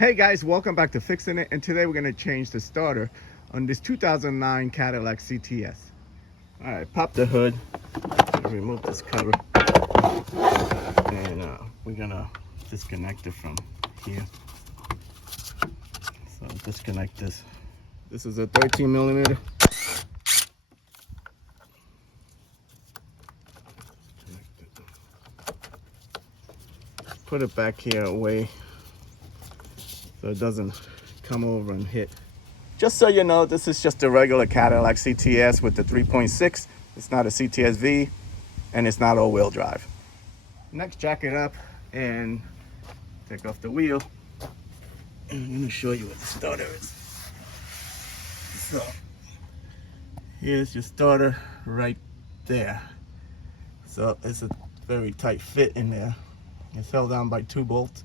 Hey guys, welcome back to Fixing It, and today we're going to change the starter on this 2009 Cadillac CTS. All right, pop the hood, remove this cover, and we're going to disconnect it from here. So disconnect this. This is a 13 millimeter. Put it back here away so it doesn't come over and hit. Just so you know, this is just a regular Cadillac CTS with the 3.6. It's not a CTS-V, and it's not all-wheel drive. Next, jack it up and take off the wheel. And I'm gonna show you what the starter is. So, here's your starter right there. So it's a very tight fit in there. It's held down by 2 bolts.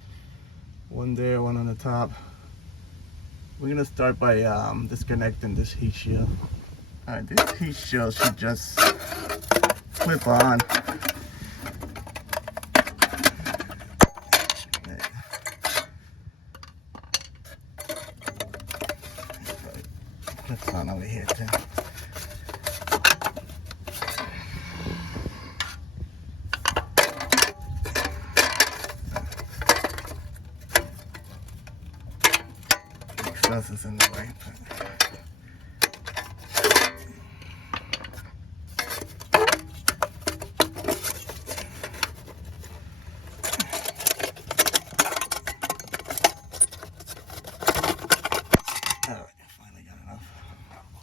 One there, one on the top. We're gonna start by disconnecting this heat shield. All right, this heat shield should just clip on. Clips on over here too. This is in the way.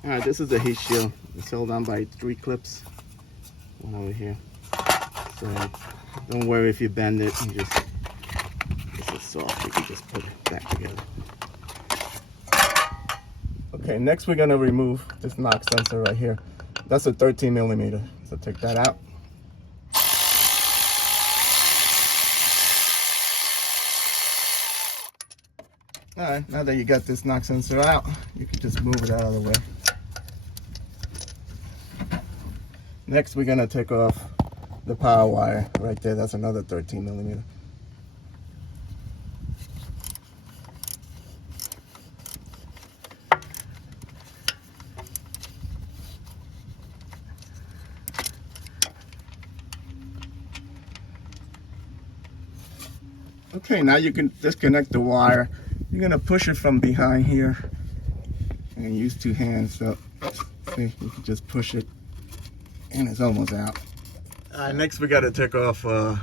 All right, this is the heat shield. It's held on by 3 clips. One over here. So don't worry if you bend it. You just, this is soft. You can just put it back together. Okay, next we're gonna remove this knock sensor right here. That's a 13 millimeter. So take that out. All right, now that you got this knock sensor out, you can just move it out of the way. Next, we're gonna take off the power wire right there. That's another 13 millimeter. Okay, now you can disconnect the wire. You're gonna push it from behind here and use 2 hands. So see, you can just push it and it's almost out. Next we gotta take off the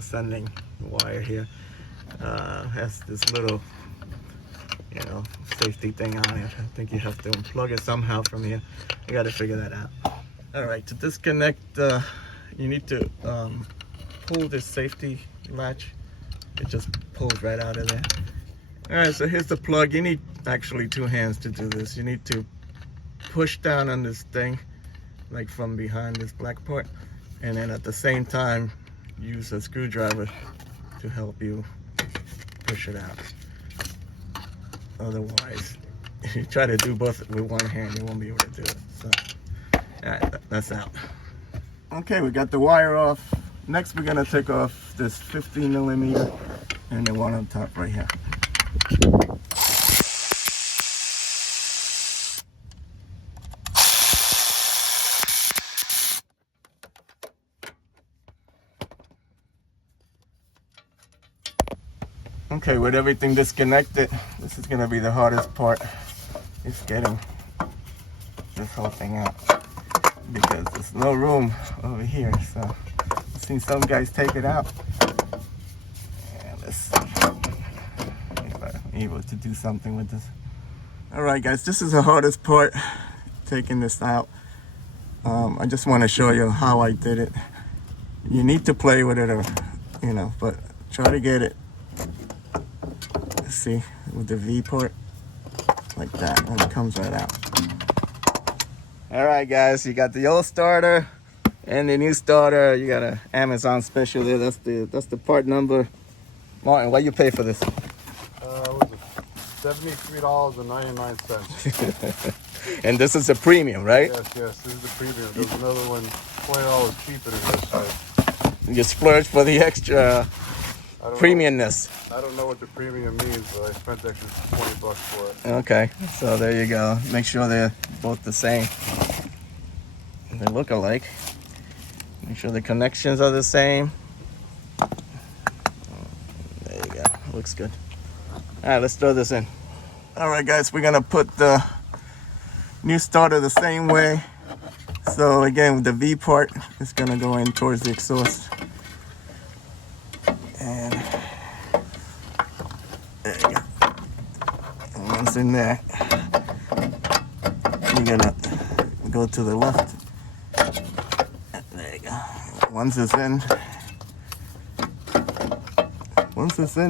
sending wire here. Has this little, safety thing on it. I think you have to unplug it somehow from here. You gotta figure that out. All right, to disconnect, you need to pull this safety latch. It just pulls right out of there. All right, so here's the plug. You need actually 2 hands to do this. You need to push down on this thing, like from behind this black part, and then at the same time, use a screwdriver to help you push it out. Otherwise, if you try to do both with 1 hand, you won't be able to do it. So, all right, that's out. Okay, we got the wire off. Next, we're gonna take off this 15 millimeter and the one on top right here. Okay, with everything disconnected, this is gonna be the hardest part. It's getting this whole thing out because there's no room over here. So I've seen some guys take it out. And let's see if I'm able to do something with this. All right, guys, this is the hardest part, taking this out. I just want to show you how I did it. You need to play with it, or but try to get it. See, with the V port, like that, and it comes right out. All right, guys, you got the old starter and the new starter. You got an Amazon special there. That's the part number. Martin, what you pay for this? Was it $73.99. And this is a premium, right? Yes, this is the premium. There's another one $20 cheaper than this. So You splurge for the extra I don't premiumness. I don't know what the premium means, but I spent the extra $20 for it. Okay, so there you go. Make sure they're both the same. They look alike. Make sure the connections are the same. There you go. Looks good. All right, let's throw this in. All right, guys, we're gonna put the new starter the same way. So again, the V part is gonna go in towards the exhaust. And there you go. And once in there, you're gonna go to the left. There you go. Once it's in,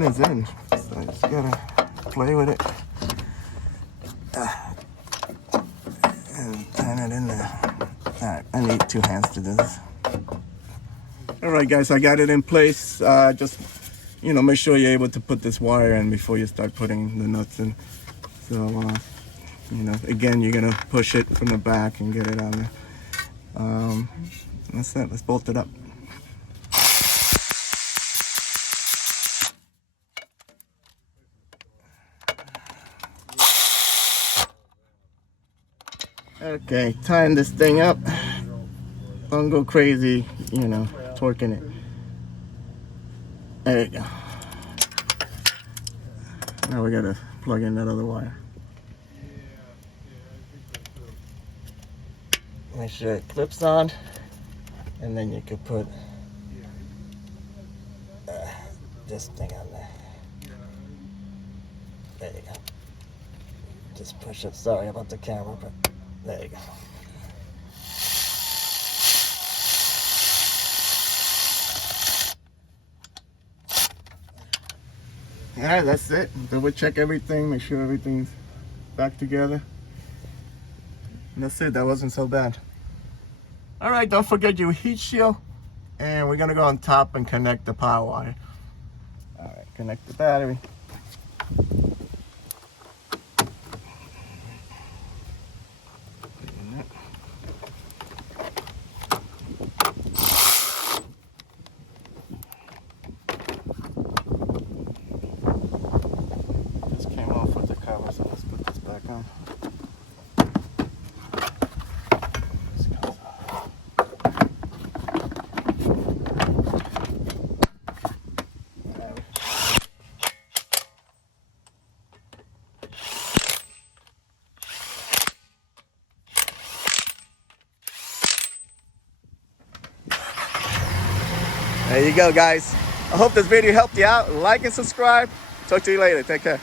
it's in. So you just gotta play with it. And turn it in there. Alright, I need 2 hands to do this. Alright guys, I got it in place. Just, make sure you're able to put this wire in before you start putting the nuts in. So, again, you're gonna push it from the back and get it on there. That's it, let's bolt it up. Okay, tying this thing up. Don't go crazy, torquing it. There you go. Now we gotta plug in that other wire. Make sure it clips on, and then you could put this thing on there. There you go. Just push it. Sorry about the camera, but there you go. Alright, that's it. Double check everything, make sure everything's back together. And that's it, that wasn't so bad. Alright, don't forget your heat shield. And we're gonna go on top and connect the power wire. Alright, connect the battery. So let's put this back on. This comes off. There you go, guys. I hope this video helped you out. Like and subscribe. Talk to you later. Take care.